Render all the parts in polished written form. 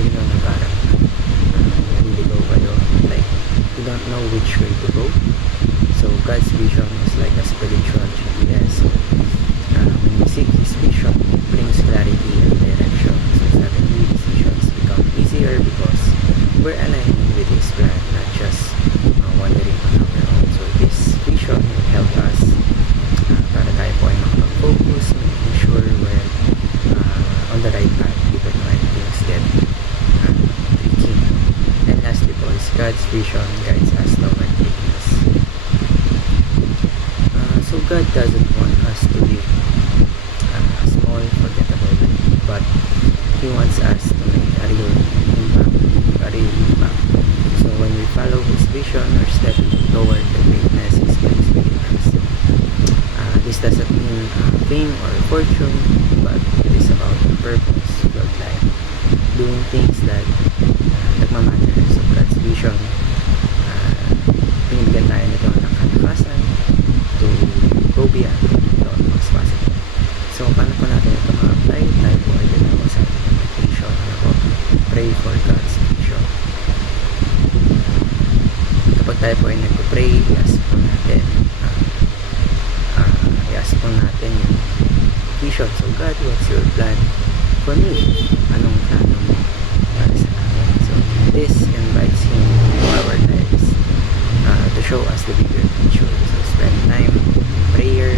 feeling nyo na parang naliligaw kayo, like you don't know which way to go. So God's vision is like a spiritual GPS. When we seek His vision, it brings clarity and direction. So suddenly decisions become easier because we're aligning with His plan, not just wandering on our own. So this vision will help us para tayo po ay makapag-focus, making sure we're on the right path even when things get tricky. And lastly po is God's vision guides us toward greatness. So God doesn't want us to live a small, forgettable life, but He wants us to make a real impact. So when we follow His vision or step toward the greatness He brings within us, this doesn't mean fame or fortune, but it is about purpose, God's life, doing things that nagmamatter. So God's vision, pinibigyan tayo nito ng kalakasan to go beyond what's possible. So paano po natin ito ma-apply? Tayo po ay dalawa sa meditation. Pray for God's vision. Kapag tayo po ay nag-pray, i-ask po natin yung vision. So God, what's your plan for me? Anong plano mo para sa akin? So this invites Him to our lives to show us the bigger picture. So spend time in prayer,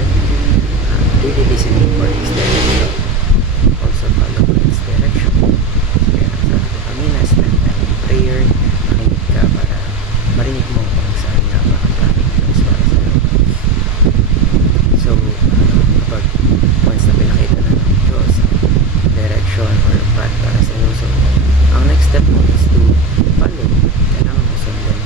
really listening for His direction, also follow His direction. Kaya sabi ko kanina, spend time in prayer, makinig ka para marinig mo kung saan nga ba ang plano ng Diyos para sa iyo. So kapag once na pinakita na ng Diyos direction or path para sa iyo, so ang next step mo is to follow. Kailangan mo sundan